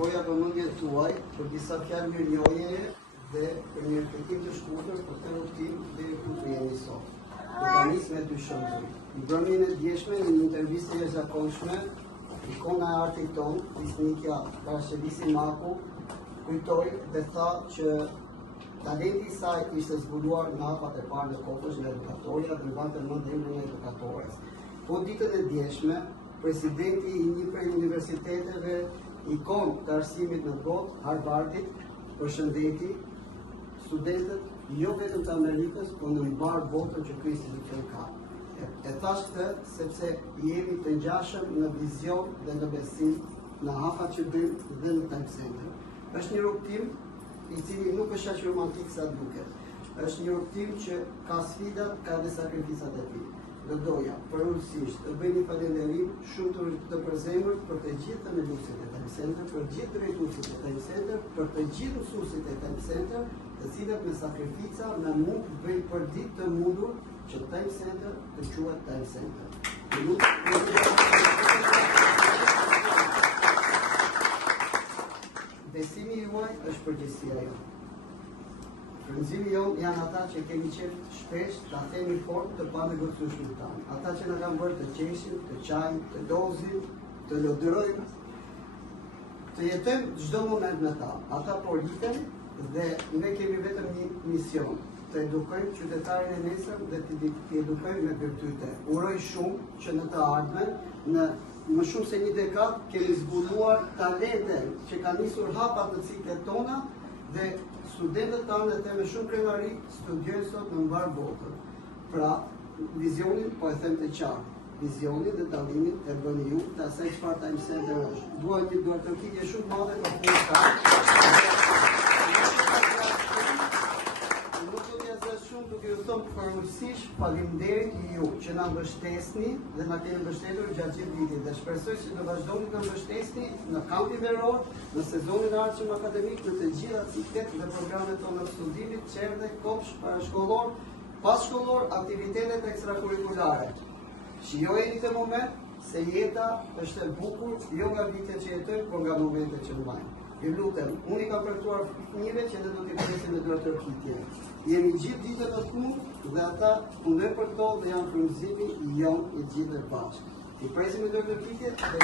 kërkoja vëmendjen tuaj për disa fjalë mirënjohjeje dhe për një reflektim të shkurtër për këtë udhtim deri ku jemi sot. Do ta nis me dy shembuj. Në mbrëmjen e djeshme, në një intervistë e jashtëzakonshme, ikona e artit ton, Visnikja Karashevisi Maku, kujtoi dhe tha që talenti i saj ishte zbuluar në hapat e parë në kopësh nga edukatorja dhe mbante mend emrin e edukatores. Po ditën e djeshme, presidenti i një prej universiteteve ikon të arsimit në botë, Harvardit, përshëndeti studentët jo vetëm të Amerikës, por në mbar botën që ky institucion ka. E thash këtë sepse jemi të ngjashëm në vizion dhe në besim në hapat që bëjmë dhe në Time Center. Është një rrugtim i cili nuk është aq romantik sa duket. Është një rrugtim që ka sfidat, ka dhe sakrificat e tij. Do doja përgjithsisht të bëj një falënderim shumë të përzemërt për të gjithë të mësuesit e Time Center, për gjithë drejtuesit e Time Center, për të gjithë mësuesit e Time Center, të cilët me sakrifica me mund të bëjnë për ditë të mundur që Time Center të quhet Time Center. Besimi juaj është përgjegjësia jonë. Frymëzimi jonë janë ata që kemi qenë shpesh ta themi fort të panegociueshmit tanë. Ata që na kanë bërë të qeshim, të qajmë, të dozim, të lodërojmë, të jetojmë çdo moment me ta. Ata politen dhe ne kemi vetëm një mision, të edukojmë qytetarin e nesër dhe të edukojmë me virtyte. Uroj shumë që në të ardhmen, në më shumë se një dekadë kemi zbuluar talente që kanë nisur hapat në ciklet tona dhe studentët tanë dhe me shumë krenari studiojnë sot në mbar botën. Pra, vizionin po e them të qartë. Vizionin dhe dallimin e bëni ju të asaj çfarë Time Center është. Dua një duartërkitje shumë madhe për punë tanë. Nuk do t'ja zë shumë duke ju thënë përgjithsisht faleminderit ju që na mbështesni dhe na keni mbështetur gjatë gjithë vitit dhe shpresoj që do vazhdoni të mbështesni në kampin veror, në sezonin e ardhshëm akademik, në të gjitha ciklet dhe programet tona të studimit, çerdhe, kopsh, parashkollor, passhkollor, aktivitetet ekstrakurrikulare. Shijojeni këtë moment se jeta është e bukur jo nga vitet që jetojmë, por nga momentet që mbajmë. Ju lutem, unë i kam përtuar fëmijëve që ne do t'i presim me duartërkitje. Jemi gjithë ditën në punë dhe ata punojnë për to dhe janë frymëzimi jonë i gjithë bashkë. I presim me duartërkitje dhe